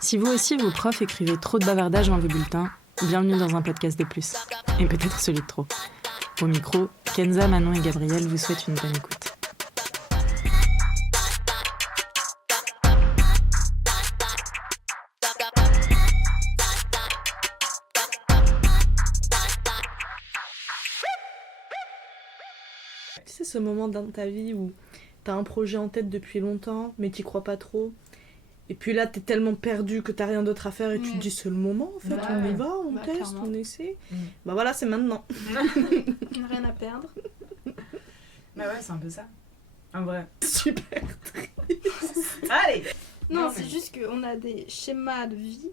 Si vous aussi, vos profs écrivaient trop de bavardages dans vos bulletins, bienvenue dans un podcast de plus. Et peut-être celui de trop. Au micro, Kenza, Manon et Gabriel vous souhaitent une bonne écoute. Tu sais, ce moment dans ta vie où t'as un projet en tête depuis longtemps, mais t'y crois pas trop. Et puis là, t'es tellement perdu que t'as rien d'autre à faire et tu te dis c'est le moment en fait, on y va, on teste, clairement. on essaie. Bah voilà, c'est maintenant. On n'a rien à perdre. Bah ouais, c'est un peu ça. En vrai. Super. Allez. Non, Non, c'est mais- juste qu'on a des schémas de vie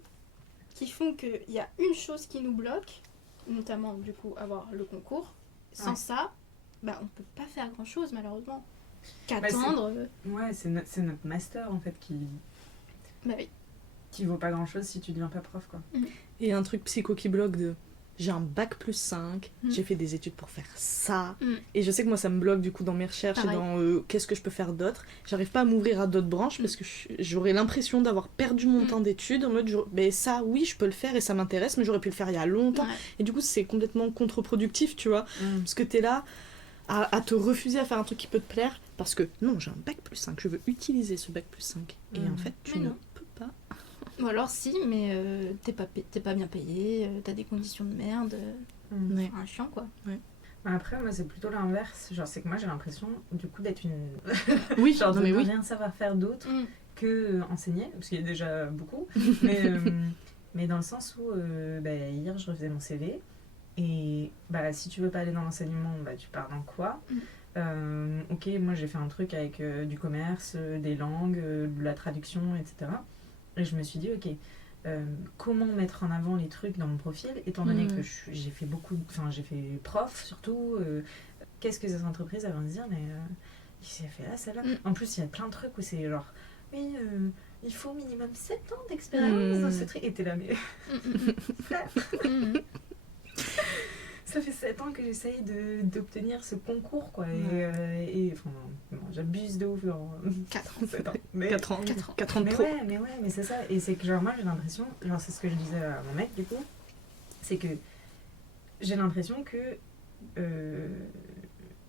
qui font qu'il y a une chose qui nous bloque, notamment du coup avoir le concours. Sans Ouais. ça, bah, on peut pas faire grand chose malheureusement. Bah, Qu'attendre. Ouais, c'est notre master en fait Bah oui. qui vaut pas grand chose si tu deviens pas prof quoi. Et un truc psycho qui bloque de j'ai un bac plus 5, Mm. j'ai fait des études pour faire ça. Mm. Et je sais que moi ça me bloque du coup dans mes recherches Pareil. et dans qu'est-ce que je peux faire d'autre. J'arrive pas à m'ouvrir à d'autres branches parce que j'aurais l'impression d'avoir perdu mon temps d'études en mode ben ça oui je peux le faire et ça m'intéresse mais j'aurais pu le faire il y a longtemps. Ouais. Et du coup c'est complètement contre-productif tu vois. Parce que t'es là à te refuser à faire un truc qui peut te plaire parce que non j'ai un bac plus 5, je veux utiliser ce bac plus 5. Et en fait tu Mais ne non. peux pas. Ou alors si, mais t'es pas bien payé, t'as des conditions de merde. Ouais. Un chiant quoi. Après moi c'est plutôt l'inverse, genre c'est que moi j'ai l'impression du coup d'être une Oui, genre de non, mais ne oui. rien savoir faire d'autre Mm. que enseigner parce qu'il y a déjà beaucoup mais dans le sens où hier je refaisais mon CV et bah si tu veux pas aller dans l'enseignement bah tu pars dans quoi. Ok, moi j'ai fait un truc avec du commerce, des langues, de la traduction, etc. Et je me suis dit, ok, comment mettre en avant les trucs dans mon profil, étant donné que j'ai fait j'ai fait prof surtout, qu'est-ce que ces entreprises elles vont se dire, mais il s'est fait là, celle-là. En plus, il y a plein de trucs où c'est genre, oui, il faut minimum 7 ans d'expérience dans ce truc. Et t'es là, mais ça fait 7 ans que j'essaye d'obtenir ce concours, quoi. Et enfin, bon, j'abuse de ouf, genre 4 7 ans. Mais, 4 ans, 4 ans. 4 ans de mais pro. mais c'est ça. Et c'est que genre moi j'ai l'impression, genre c'est ce que je disais à mon mec du coup, c'est que j'ai l'impression que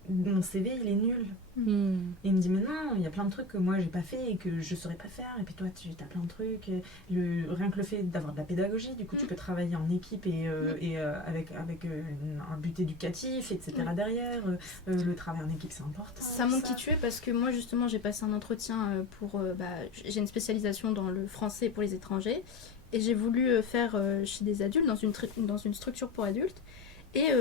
mon CV il est nul. Et il me dit mais non, il y a plein de trucs que moi j'ai pas fait et que je saurais pas faire. Et puis toi tu as plein de trucs. Rien que le fait d'avoir de la pédagogie, du coup tu peux travailler en équipe et avec un but éducatif, etc. derrière. Le travail en équipe c'est important. Ça montre qui tu es parce que moi justement j'ai passé un entretien pour j'ai une spécialisation dans le français pour les étrangers et j'ai voulu faire chez des adultes dans une structure pour adultes et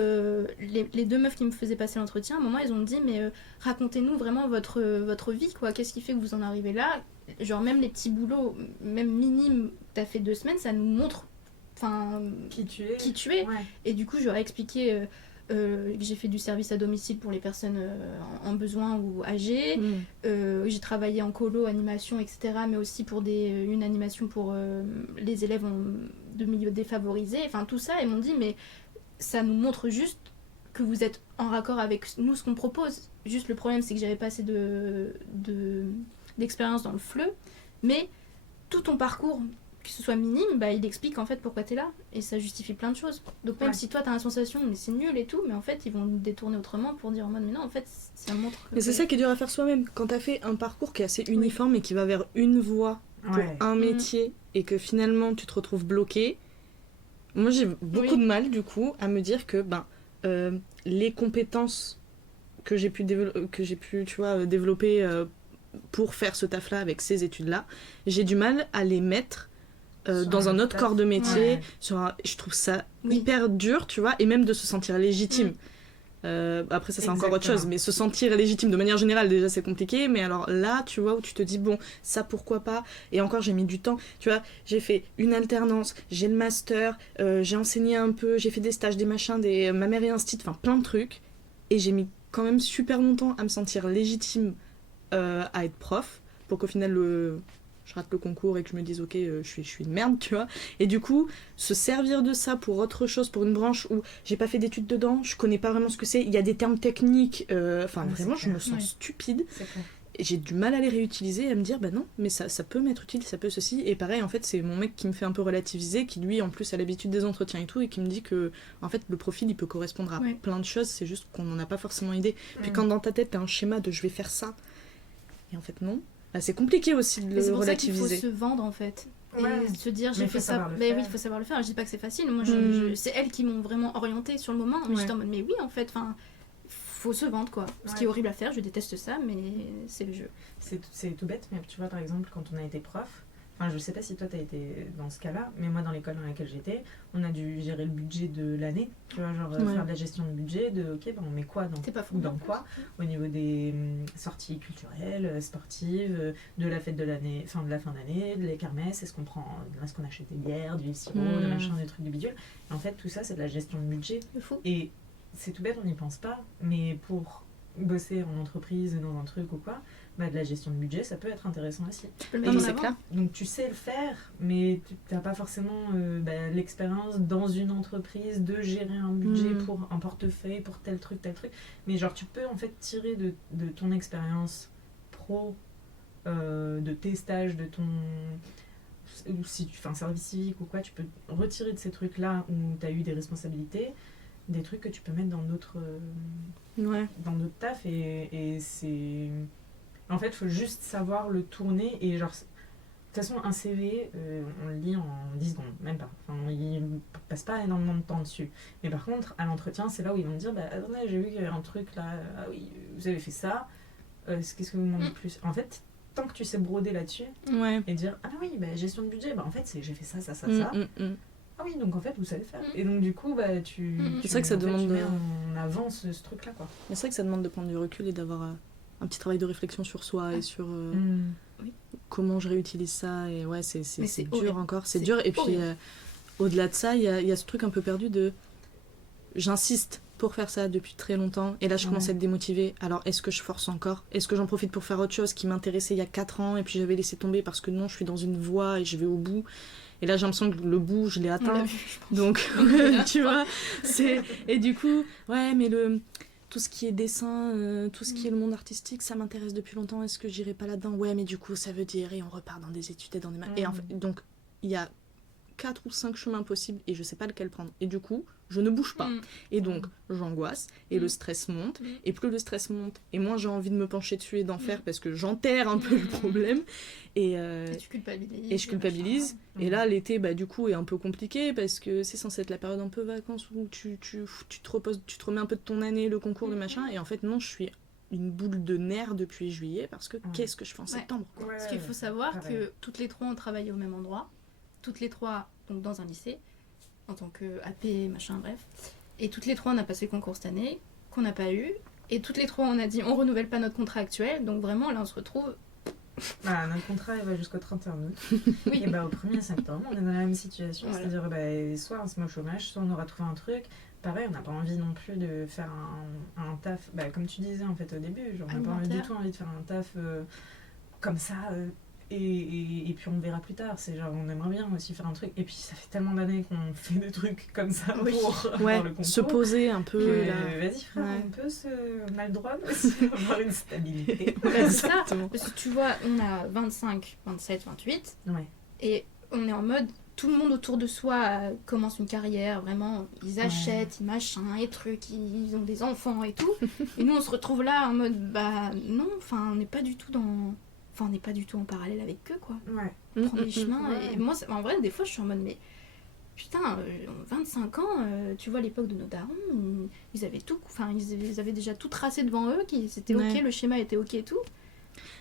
les deux meufs qui me faisaient passer l'entretien à un moment elles ont dit mais racontez-nous vraiment votre vie quoi, qu'est-ce qui fait que vous en arrivez là, genre même les petits boulots même minimes t'as fait 2 semaines ça nous montre Qui tu es. qui tu es. Ouais. Et du coup, j'aurais expliqué que j'ai fait du service à domicile pour les personnes en besoin ou âgées. J'ai travaillé en colo, animation, etc. Mais aussi pour une animation pour les élèves de milieux défavorisés. Enfin, tout ça, ils m'ont dit, mais ça nous montre juste que vous êtes en raccord avec nous, ce qu'on propose. Juste le problème, c'est que j'avais pas assez d'expérience dans le FLE. Mais tout ton parcours, que ce soit minime, bah, il explique en fait pourquoi t'es là et ça justifie plein de choses. Donc même Ouais. si toi t'as la sensation mais c'est nul et tout, mais en fait ils vont le détourner autrement pour dire en mode mais non en fait ça montre que Mais c'est ça qui est dur à faire soi-même. Quand t'as fait un parcours qui est assez uniforme et qui va vers une voie pour Ouais. un métier et que finalement tu te retrouves bloqué, moi j'ai beaucoup de mal du coup à me dire que les compétences que j'ai pu développer pour faire ce taf-là avec ces études-là, j'ai du mal à les mettre Sur dans un autre taf. corps de métier. Ouais. Je trouve ça Oui. hyper dur, tu vois, et même de se sentir légitime. Après ça c'est encore autre chose, Exactement. mais se sentir légitime de manière générale déjà c'est compliqué, mais alors là tu vois où tu te dis bon ça pourquoi pas, et encore j'ai mis du temps, tu vois, j'ai fait une alternance, j'ai le master, j'ai enseigné un peu, j'ai fait des stages, des machins, ma mère est instit, enfin plein de trucs, et j'ai mis quand même super longtemps à me sentir légitime à être prof, pour qu'au final je rate le concours et que je me dise ok je suis une merde tu vois, et du coup se servir de ça pour autre chose, pour une branche où j'ai pas fait d'études dedans, je connais pas vraiment ce que c'est, il y a des termes techniques, Ouais, vraiment c'est je me clair. sens Ouais. stupide C'est clair. Et j'ai du mal à les réutiliser et à me dire bah non, mais ça peut m'être utile, ça peut ceci. Et pareil, en fait, c'est mon mec qui me fait un peu relativiser, qui lui en plus a l'habitude des entretiens et tout, et qui me dit que en fait le profil il peut correspondre à plein de choses, c'est juste qu'on n'en a pas forcément idée. Puis quand dans ta tête t'as un schéma de je vais faire ça, et en fait non, bah, c'est compliqué aussi de le relativiser. C'est pour ça qu'il faut se vendre en fait. Et se dire j'ai fait ça. Mais oui, il faut savoir le faire. Je dis pas que c'est facile. Moi, c'est elles qui m'ont vraiment orientée sur le moment. Mais j'étais en mode mais oui en fait. Faut se vendre quoi. Ce qui est horrible à faire. Je déteste ça, mais c'est le jeu. C'est tout bête, mais tu vois par exemple quand on a été prof. Enfin, je sais pas si toi t'as été dans ce cas-là, mais moi dans l'école dans laquelle j'étais, on a dû gérer le budget de l'année, tu vois, genre faire de la gestion de budget, de ok, ben on met quoi dans quoi, au niveau des sorties culturelles, sportives, de la fête de l'année, enfin de la fin d'année, de les kermesses, est-ce qu'on achète des bières, du sirop, de machin, des trucs de bidule. Et en fait tout ça c'est de la gestion de budget. Et c'est tout bête, on n'y pense pas, mais pour bosser en entreprise, dans un truc ou quoi, bah, de la gestion de budget, ça peut être intéressant aussi. Tu peux le mettre en avant. Clair. Donc tu sais le faire, mais tu n'as pas forcément l'expérience dans une entreprise de gérer un budget pour un portefeuille, pour tel truc. Mais genre tu peux en fait tirer de ton expérience pro, de tes stages, de ton... ou si tu fais un service civique ou quoi, tu peux retirer de ces trucs-là où tu as eu des responsabilités, des trucs que tu peux mettre dans d'autres tafs et c'est... En fait, il faut juste savoir le tourner et genre... De toute façon, un CV, on le lit en 10 secondes, même pas. Enfin, il passe pas énormément de temps dessus. Mais par contre, à l'entretien, c'est là où ils vont me dire bah, attendez, j'ai vu qu'il y avait un truc là, ah oui, vous avez fait ça, qu'est-ce que vous demandez de plus? En fait, tant que tu sais broder là-dessus et dire ah oui, bah, gestion de budget, bah, en fait, j'ai fait ça. Ah oui, donc en fait, vous savez faire. Et donc, du coup, bah, c'est vrai que ça demande tu mets en avant ce truc-là, quoi. Mais c'est vrai que ça demande de prendre du recul et d'avoir un petit travail de réflexion sur soi et sur comment je réutilise ça. Et ouais, c'est dur encore. C'est dur. Et puis, au-delà de ça, il y a ce truc un peu perdu de... J'insiste pour faire ça depuis très longtemps. Et là, je commence à être démotivée. Alors, est-ce que je force encore? Est-ce que j'en profite pour faire autre chose qui m'intéressait il y a 4 ans et puis j'avais laissé tomber parce que non, je suis dans une voie et je vais au bout. Et là, j'ai l'impression que le bout, je l'ai atteint. Donc, tu vois, c'est... Et du coup, ouais, mais tout ce qui est dessin, tout ce qui est le monde artistique, ça m'intéresse depuis longtemps. Est-ce que j'irai pas là-dedans? Ouais, mais du coup, ça veut dire... Et on repart dans des études et dans des... Et en fait, donc, il y a 4 ou 5 chemins possibles et je sais pas lequel prendre. Et du coup, je ne bouge pas. Et donc, j'angoisse et le stress monte. Et plus le stress monte, et moins j'ai envie de me pencher dessus et d'en faire parce que j'enterre un peu le problème. Et tu culpabilises. Et je culpabilise. Et là, l'été, bah, du coup, est un peu compliqué parce que c'est censé être la période un peu vacances où tu te reposes, tu te remets un peu de ton année, le concours, le machin. Et en fait, non, je suis une boule de nerfs depuis juillet parce que qu'est-ce que je fais en septembre, quoi. Parce qu'il faut savoir que toutes les 3 ont travaillé au même endroit. Toutes les 3, donc dans un lycée, en tant que AP, machin, bref. Et toutes les 3, on a passé le concours cette année, qu'on n'a pas eu. Et toutes les 3, on a dit, on renouvelle pas notre contrat actuel. Donc vraiment, là, on se retrouve... Bah, notre contrat, il va jusqu'au 31 août. Oui. Et bah, au 1er septembre, on est dans la même situation. Voilà. C'est-à-dire, bah, soit on se met au chômage, soit on aura trouvé un truc. Pareil, on n'a pas envie non plus de faire un taf, bah, comme tu disais en fait au début, genre, on n'a pas du tout envie de faire un taf comme ça... Et puis on verra plus tard, c'est genre on aimerait bien aussi faire un truc, et puis ça fait tellement d'années qu'on fait des trucs comme ça pour avoir le concours, se poser un peu vas-y frère, on a le droit aussi avoir une stabilité. C'est ça, parce que tu vois, on a 25, 27, 28 et on est en mode tout le monde autour de soi commence une carrière, vraiment, ils achètent, ils machin, et trucs, ils ont des enfants et tout, et nous on se retrouve là en mode bah non, enfin on n'est pas du tout dans... Enfin, on n'est pas du tout en parallèle avec eux, quoi. On prend des chemins. Et moi, en vrai, des fois, je suis en mode, mais putain, 25 ans, tu vois, à l'époque de nos darons, ils avaient tout, enfin, ils avaient déjà tout tracé devant eux, c'était ok, le schéma était ok et tout.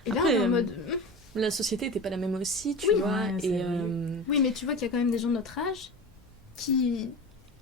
Et après, là, on est en mode... La société n'était pas la même aussi, tu vois. Oui, mais tu vois qu'il y a quand même des gens de notre âge qui...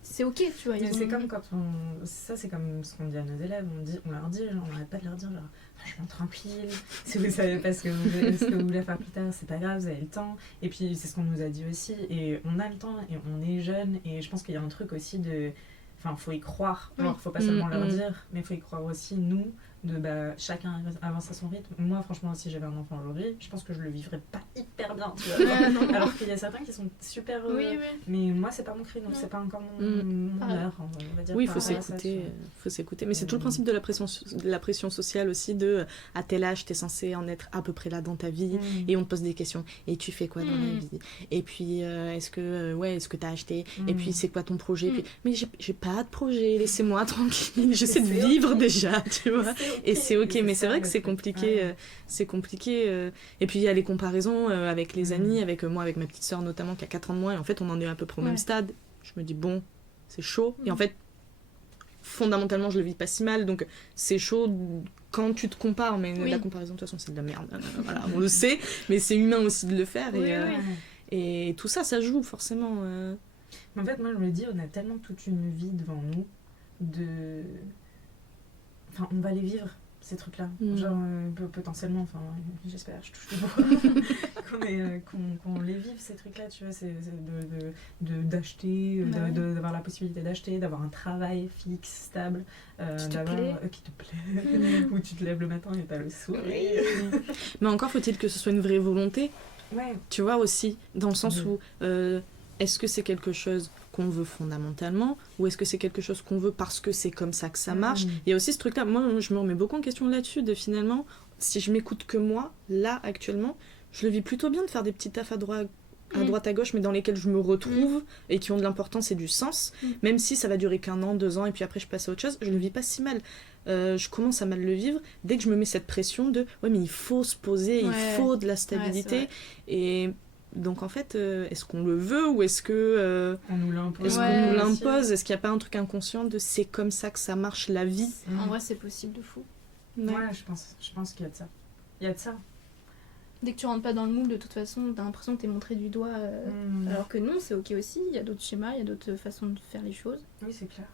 C'est ok, tu vois. C'est comme quand on... Ça, c'est comme ce qu'on dit à nos élèves. On leur dit, genre, on n'arrête pas de leur dire, genre, franchement, tranquille. Si vous savez pas ce que vous voulez faire plus tard, c'est pas grave, vous avez le temps. Et puis, c'est ce qu'on nous a dit aussi. Et on a le temps, et on est jeune. Et je pense qu'il y a un truc aussi de... Enfin, faut y croire. Genre, faut pas seulement leur dire, mais faut y croire aussi, nous, de chacun avance à son rythme. Moi, franchement, si j'avais un enfant aujourd'hui, je pense que je le vivrais pas hyper bien, tu vois. Ouais, non. Alors qu'il y a certains qui sont super Oui, oui. mais moi, c'est pas mon créneau, Non. c'est pas encore mon heure, on va dire. Oui, il par faut rapport à ça, s'écouter, tu vois. faut s'écouter. Mais c'est tout le principe de la pression sociale aussi, de à tel âge, t'es censé en être à peu près là dans ta vie, et on te pose des questions. Et tu fais quoi dans la vie? Et puis, est-ce que t'as acheté? Et puis, c'est quoi ton projet? Puis, mais j'ai pas de projet, laissez-moi tranquille, j'essaie de vivre déjà, tu vois. Et c'est ok, mais c'est vrai que c'est compliqué. C'est compliqué. Et puis, il y a les comparaisons avec les amis, avec moi, avec ma petite sœur notamment, qui a 4 ans de moins, et en fait, on en est à peu près au même stade. Je me dis, bon, c'est chaud. Et en fait, fondamentalement, je le vis pas si mal, donc c'est chaud quand tu te compares, mais la comparaison, de toute façon, c'est de la merde. Voilà, on le sait, mais c'est humain aussi de le faire. Et tout ça, ça joue forcément. Mais en fait, moi, je me dis, on a tellement toute une vie devant nous Enfin, on va les vivre, ces trucs-là. Genre, potentiellement, enfin, j'espère, je touche le bois, qu'on les vive, ces trucs-là, tu vois, c'est d'acheter, d'avoir la possibilité d'acheter, d'avoir un travail fixe, stable, qui te plaît, où tu te lèves le matin et t'as le sourire. Mais encore faut-il que ce soit une vraie volonté, tu vois, aussi, dans le sens où, est-ce que c'est quelque chose qu'on veut fondamentalement, ou est-ce que c'est quelque chose qu'on veut parce que c'est comme ça que ça marche? Il y a aussi ce truc-là, moi je me remets beaucoup en question là-dessus, de finalement, si je m'écoute que moi, là, actuellement, je le vis plutôt bien de faire des petits tafs à droite à gauche, mais dans lesquels je me retrouve, et qui ont de l'importance et du sens, même si ça va durer qu'1 an, 2 ans, et puis après je passe à autre chose, je le vis pas si mal. Je commence à mal le vivre dès que je me mets cette pression de « ouais, mais il faut se poser, il faut de la stabilité », et... Donc en fait, est-ce qu'on le veut ou est-ce que on nous l'impose? Est-ce qu'il n'y a pas un truc inconscient de c'est comme ça que ça marche la vie? En vrai, c'est possible de fou. Ouais, je pense qu'il y a de ça. Il y a de ça. Dès que tu rentres pas dans le moule, de toute façon, t'as l'impression que t'es montré du doigt. Alors que non, c'est ok aussi. Il y a d'autres schémas, il y a d'autres façons de faire les choses. Oui, c'est clair.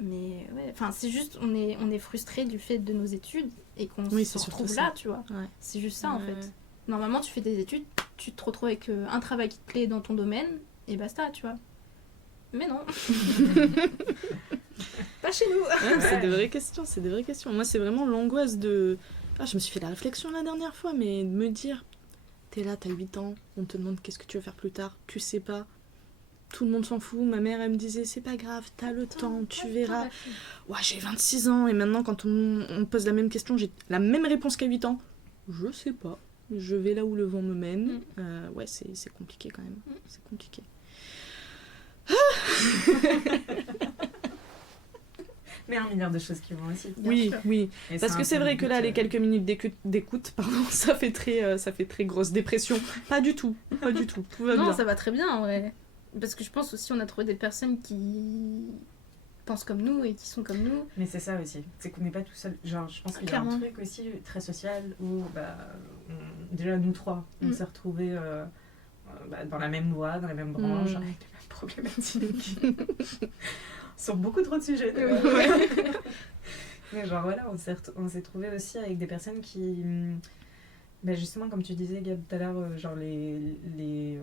Mais ouais, enfin, c'est juste, on est frustré du fait de nos études et qu'on se retrouve là, tu vois. Ouais. C'est juste ça en fait. Normalement, tu fais des études, tu te retrouves avec un travail qui te plaît dans ton domaine, et basta, tu vois. Mais non. Pas chez nous. C'est des vraies questions, Moi, c'est vraiment l'angoisse de... je me suis fait la réflexion la dernière fois, mais de me dire, t'es là, t'as 8 ans, on te demande qu'est-ce que tu veux faire plus tard, tu sais pas. Tout le monde s'en fout. Ma mère, elle me disait, c'est pas grave, t'as le temps, tu verras. Ouais, j'ai 26 ans, et maintenant, quand on me pose la même question, j'ai la même réponse qu'à 8 ans. Je sais pas. Je vais là où le vent me mène. Ouais, c'est compliqué quand même. C'est compliqué. Mais 1 milliard de choses qui vont aussi. Oui. Parce que c'est vrai que là, les quelques minutes d'écoute, ça fait très grosse dépression. Pas du tout. Tout va bien. Non, ça va très bien, ouais. Parce que je pense aussi on a trouvé des personnes qui pensent comme nous et qui sont comme nous. Mais c'est ça aussi, c'est qu'on n'est pas tout seul. Genre, je pense qu'il y a un truc aussi très social où, déjà nous 3, on s'est retrouvés dans la même voie, dans la même branche, avec les mêmes problématiques. Sur beaucoup trop de sujets. Mais genre voilà, on s'est trouvés aussi avec des personnes qui... justement, comme tu disais, Gab, tout à l'heure, genre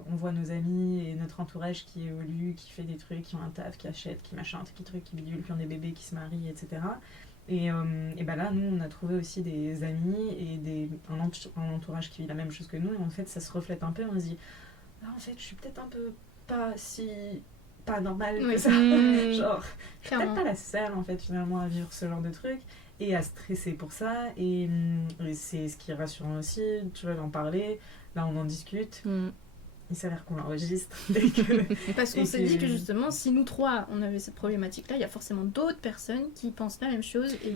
on voit nos amis et notre entourage qui évolue, qui fait des trucs, qui ont un taf, qui achètent, qui machin, qui truc, qui bidule, qui ont des bébés, qui se marient, etc. Et là, nous, on a trouvé aussi des amis et un entourage qui vit la même chose que nous. Et en fait, ça se reflète un peu. On se dit, en fait, je suis peut-être un peu pas normale que ça. Genre, je suis peut-être pas la seule, en fait, finalement, à vivre ce genre de truc. Et à stresser pour ça, et c'est ce qui est rassurant aussi, tu vois, d'en parler, là on en discute, il s'avère qu'on l'enregistre. Parce qu'on s'est dit que justement, si nous 3 on avait cette problématique-là, il y a forcément d'autres personnes qui pensent la même chose et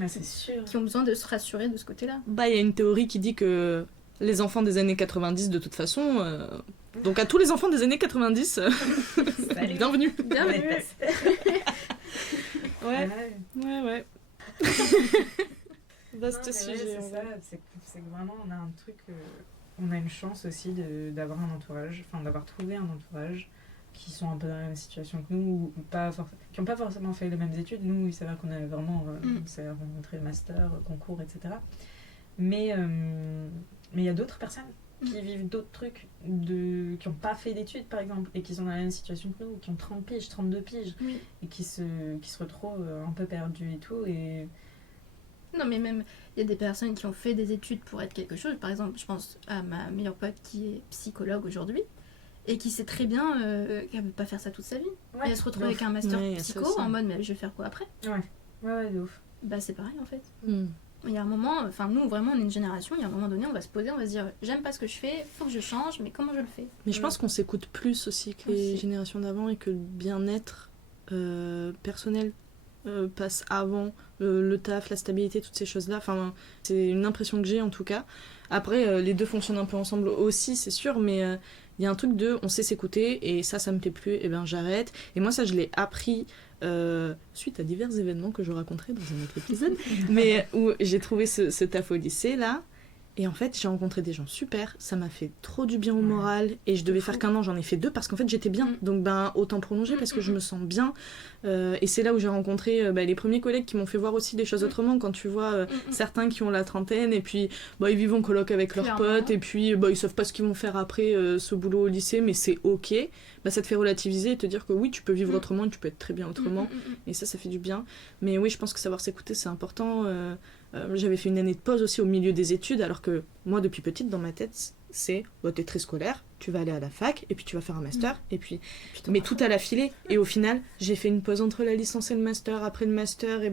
qui ont besoin de se rassurer de ce côté-là. Il y a une théorie qui dit que les enfants des années 90, de toute façon, donc à tous les enfants des années 90, bienvenue. Ouais. Vaste sujet. C'est ça, c'est que vraiment on a un truc, on a une chance aussi d'avoir un entourage, enfin d'avoir trouvé un entourage qui sont un peu dans la même situation que nous, ou qui n'ont pas forcément fait les mêmes études. Nous, il s'avère qu'on a vraiment on s'est rencontrés master, concours, etc. Mais il y a d'autres personnes qui vivent d'autres trucs, qui n'ont pas fait d'études par exemple, et qui sont dans la même situation que nous, qui ont 30 piges, 32 piges, et qui se retrouvent un peu perdus et tout, et Non, mais même, il y a des personnes qui ont fait des études pour être quelque chose. Par exemple, je pense à ma meilleure pote qui est psychologue aujourd'hui et qui sait très bien qu'elle ne veut pas faire ça toute sa vie. Ouais, Et elle se retrouve de avec ouf. un master Ouais, ça psycho aussi. en mode, mais je vais faire quoi après ? Ouais, de ouf. Bah, c'est pareil en fait. Mm. Il y a un moment, enfin, nous vraiment, on est une génération, il y a un moment donné, on va se poser, on va se dire, j'aime pas ce que je fais, faut que je change, mais comment je le fais ? Mais je pense qu'on s'écoute plus aussi que les Aussi. générations d'avant et que le bien-être personnel passe avant le taf, la stabilité, toutes ces choses-là. Enfin, c'est une impression que j'ai en tout cas. Après, les deux fonctionnent un peu ensemble aussi, c'est sûr, mais il y a un truc de on sait s'écouter et ça me plaît plus, et ben j'arrête. Et moi, ça, je l'ai appris suite à divers événements que je raconterai dans un autre épisode, mais où j'ai trouvé ce taf au lycée là. Et en fait, j'ai rencontré des gens super, ça m'a fait trop du bien au moral, et je devais faire qu'un an, j'en ai fait 2 parce qu'en fait j'étais bien, donc ben autant prolonger parce que je me sens bien. Et c'est là où j'ai rencontré les premiers collègues qui m'ont fait voir aussi les choses autrement, quand tu vois certains qui ont la trentaine, et puis ils vivent en coloc avec leurs Clairement. potes, et puis ils savent pas ce qu'ils vont faire après ce boulot au lycée, mais c'est ok. Ça te fait relativiser et te dire que oui, tu peux vivre autrement, et tu peux être très bien autrement, et ça fait du bien. Mais oui, je pense que savoir s'écouter, c'est important. J'avais fait une année de pause aussi au milieu des études, alors que moi, depuis petite, dans ma tête, c'est t'es très scolaire, tu vas aller à la fac, et puis tu vas faire un master, et puis... Mais tout à la filée, et au final, j'ai fait une pause entre la licence et le master. Après le master, et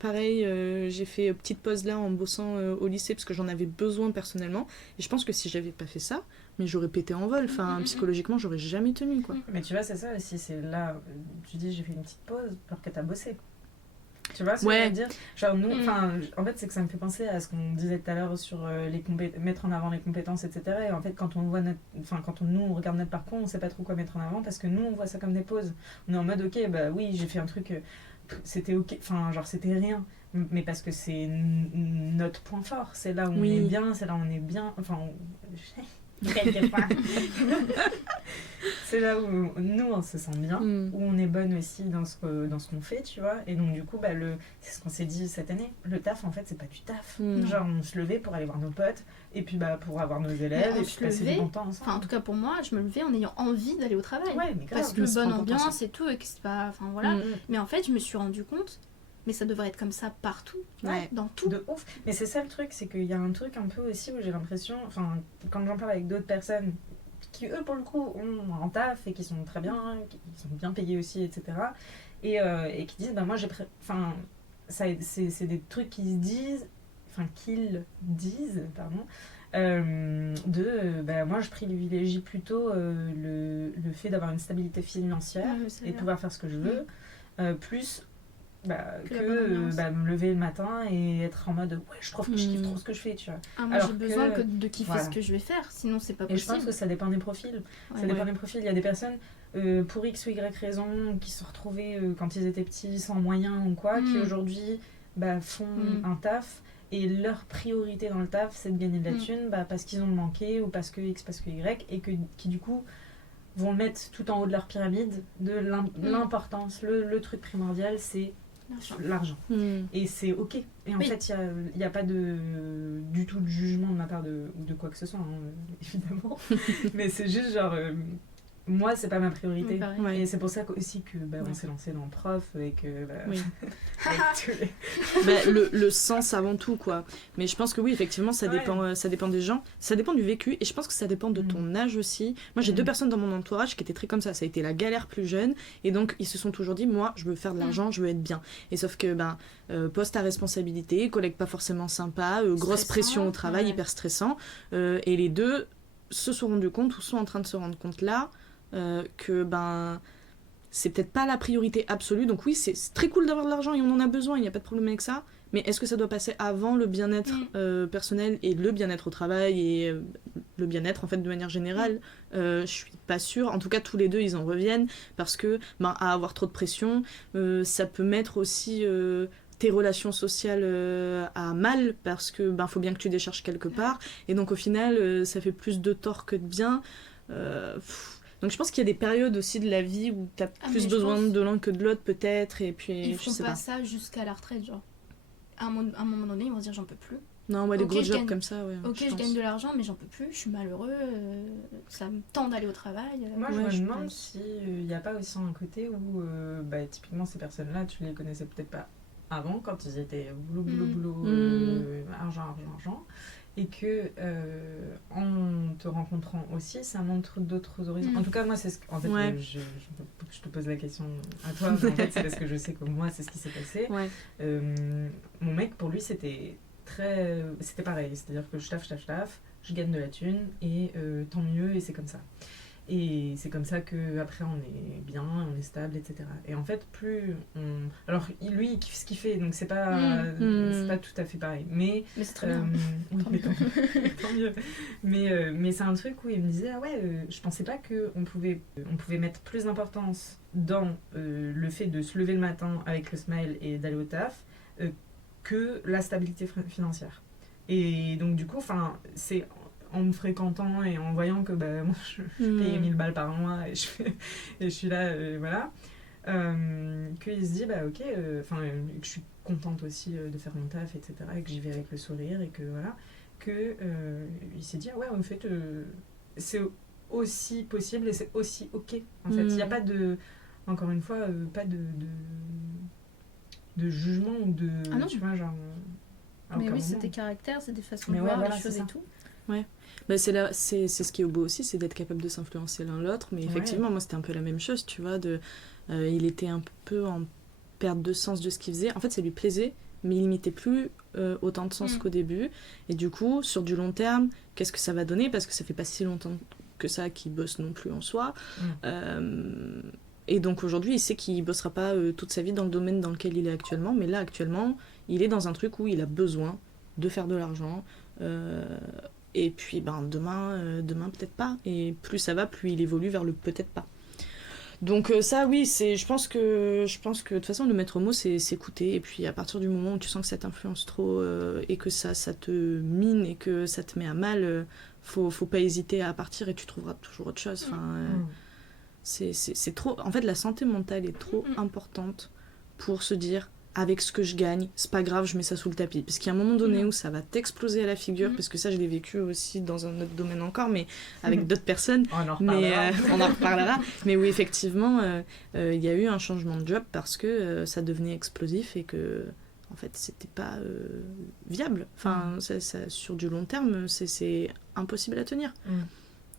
pareil, j'ai fait petite pause là en bossant au lycée, parce que j'en avais besoin personnellement. Et je pense que si j'avais pas fait ça, mais j'aurais pété en vol. Enfin, psychologiquement, j'aurais jamais tenu, quoi. Mais tu vois, c'est ça aussi, c'est là, tu dis j'ai fait une petite pause alors que t'as bossé. Tu vois ce que je veux dire ? Genre nous, en fait, c'est que ça me fait penser à ce qu'on disait tout à l'heure sur mettre en avant les compétences, etc. Et en fait, quand on voit nous on regarde notre parcours, on sait pas trop quoi mettre en avant parce que nous, on voit ça comme des pauses. On est en mode, ok, bah oui, j'ai fait un truc, c'était ok, enfin, genre c'était rien. Mais parce que c'est notre point fort, c'est là où on est bien, c'est là où on est bien, enfin... c'est là où nous on se sent bien, où on est bonne aussi dans ce qu'on fait, tu vois. Et donc du coup c'est ce qu'on s'est dit cette année, le taf en fait c'est pas du taf, genre on se levait pour aller voir nos potes et puis pour avoir nos élèves et puis passer du bon temps ensemble. Enfin en tout cas pour moi, je me levais en ayant envie d'aller au travail, mais parce que bonne ambiance et tout, et que c'est pas, enfin voilà. Mais en fait je me suis rendu compte, mais ça devrait être comme ça partout, dans tout. De ouf. Mais c'est ça le truc, c'est qu'il y a un truc un peu aussi où j'ai l'impression, enfin, quand j'en parle avec d'autres personnes qui, eux, pour le coup, ont un taf et qui sont très bien, qui sont bien payés aussi, etc. Et qui disent, moi, enfin, c'est des trucs qu'ils disent, pardon, moi, je privilégie plutôt le fait d'avoir une stabilité financière et de pouvoir faire ce que je veux, plus... me lever le matin et être en mode je kiffe trop ce que je fais, tu vois. Moi j'ai besoin de kiffer ce que je vais faire, sinon c'est pas possible. Et je pense que ça dépend des profils. Ça dépend des profils. Il y a des personnes pour X ou Y raison qui se sont retrouvées quand ils étaient petits sans moyens ou quoi, qui aujourd'hui font un taf et leur priorité dans le taf c'est de gagner de la thune parce qu'ils ont manqué ou parce que X, parce que Y, et qui du coup vont le mettre tout en haut de leur pyramide de l'importance, le truc primordial c'est l'argent. Et c'est ok. Et en fait, il n'y a pas du tout de jugement de ma part ou de quoi que ce soit, évidemment. Mais c'est juste genre... moi, c'est pas ma priorité. Et c'est pour ça aussi que on s'est lancé dans le prof et que... le sens avant tout, quoi. Mais je pense que oui, effectivement, ça dépend des gens. Ça dépend du vécu. Et je pense que ça dépend de ton âge aussi. Moi, j'ai 2 personnes dans mon entourage qui étaient très comme ça. Ça a été la galère plus jeune. Et donc, ils se sont toujours dit, moi, je veux faire de l'argent, je veux être bien. Et sauf que, poste à responsabilité, collègue pas forcément sympa, grosse pression au travail, hyper stressant. Et les 2 se sont rendus compte, ou sont en train de se rendre compte là, que c'est peut-être pas la priorité absolue. Donc oui, c'est très cool d'avoir de l'argent et on en a besoin, il n'y a pas de problème avec ça, mais est-ce que ça doit passer avant le bien-être personnel et le bien-être au travail et le bien-être en fait de manière générale? Je suis pas sûre. En tout cas tous les 2 ils en reviennent parce que à avoir trop de pression ça peut mettre aussi tes relations sociales à mal, parce que faut bien que tu décharges quelque part, et donc au final ça fait plus de tort que de bien. Donc je pense qu'il y a des périodes aussi de la vie où t'as plus besoin de l'un que de l'autre peut-être, et puis ils font pas ça jusqu'à la retraite, genre à un moment donné ils vont se dire j'en peux plus. Non, des gros jobs comme ça, je gagne de l'argent mais j'en peux plus, je suis malheureux, ça me tend d'aller au travail. Moi je me demande s'il n'y a pas aussi un côté où typiquement ces personnes-là tu les connaissais peut-être pas avant, quand ils étaient boulot, argent. Et que en te rencontrant aussi, ça montre d'autres horizons. En tout cas, moi, c'est ce que... En fait, je te pose la question à toi, mais en fait, c'est parce que je sais que moi, c'est ce qui s'est passé. Mon mec, pour lui, c'était pareil. C'est-à-dire que je taffe, je gagne de la thune, et tant mieux, et c'est comme ça. Et c'est comme ça qu'après on est bien, on est stable, etc. Et en fait, plus on... Alors, lui, il kiffe ce qu'il fait, donc c'est pas tout à fait pareil. Mais c'est très bien. Oui, tant mieux. Mais c'est un truc où il me disait, je pensais pas qu'on pouvait mettre plus d'importance dans le fait de se lever le matin avec le smile et d'aller au taf que la stabilité financière. Et donc, du coup, c'est... en me fréquentant et en voyant que moi je paye 1000 balles par mois et je suis là, voilà, qu'il se dit ok, que je suis contente aussi de faire mon taf, etc., et que j'y vais avec le sourire, et que voilà, que il s'est dit en fait c'est aussi possible et c'est aussi ok, en fait. Il n'y a pas de, encore une fois, pas de jugement ou de... Ah non. Tu vois, genre... Mais oui, c'est des caractères, c'est des façons de voir les choses et tout. Ouais. C'est ce qui est beau aussi, c'est d'être capable de s'influencer l'un l'autre. Mais effectivement, moi, c'était un peu la même chose, tu vois. Il était un peu en perte de sens de ce qu'il faisait. En fait, ça lui plaisait, mais il n'y mettait plus autant de sens qu'au début. Et du coup, sur du long terme, qu'est-ce que ça va donner ? Parce que ça fait pas si longtemps que ça qu'il bosse non plus en soi. Et donc aujourd'hui, il sait qu'il bossera pas toute sa vie dans le domaine dans lequel il est actuellement. Mais là, actuellement, il est dans un truc où il a besoin de faire de l'argent. Et puis demain peut-être pas. Et plus ça va, plus il évolue vers le peut-être pas. Donc ça, oui, je pense que de toute façon, le maître mot, c'est s'écouter. Et puis à partir du moment où tu sens que ça t'influence trop et que ça te mine et que ça te met à mal, faut pas hésiter à partir et tu trouveras toujours autre chose. C'est trop... En fait, la santé mentale est trop importante pour se dire... avec ce que je gagne, c'est pas grave, je mets ça sous le tapis. Parce qu'il y a un moment donné où ça va t'exploser à la figure, parce que ça, je l'ai vécu aussi dans un autre domaine encore, mais avec d'autres personnes. On en reparlera. On en reparlera. Mais oui, effectivement, il y a eu un changement de job parce que ça devenait explosif et que, en fait, c'était pas viable. Sur du long terme, c'est impossible à tenir.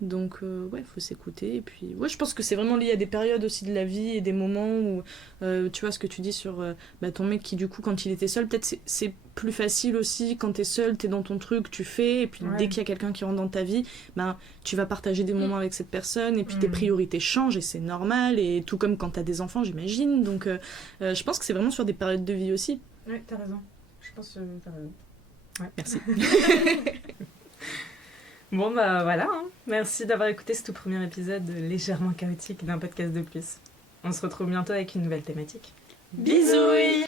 Donc, faut s'écouter. Et puis, je pense que c'est vraiment lié à des périodes aussi de la vie et des moments où, tu vois, ce que tu dis sur ton mec qui, du coup, quand il était seul, peut-être c'est plus facile aussi quand t'es seul, t'es dans ton truc, tu fais, et puis dès qu'il y a quelqu'un qui rentre dans ta vie, tu vas partager des moments avec cette personne, et puis tes priorités changent, et c'est normal, et tout comme quand t'as des enfants, j'imagine. Donc, je pense que c'est vraiment sur des périodes de vie aussi. Ouais, t'as raison. Je pense que t'as raison. Ouais. Merci. Bon voilà, merci d'avoir écouté ce tout premier épisode légèrement chaotique d'un podcast de plus. On se retrouve bientôt avec une nouvelle thématique. Bisous.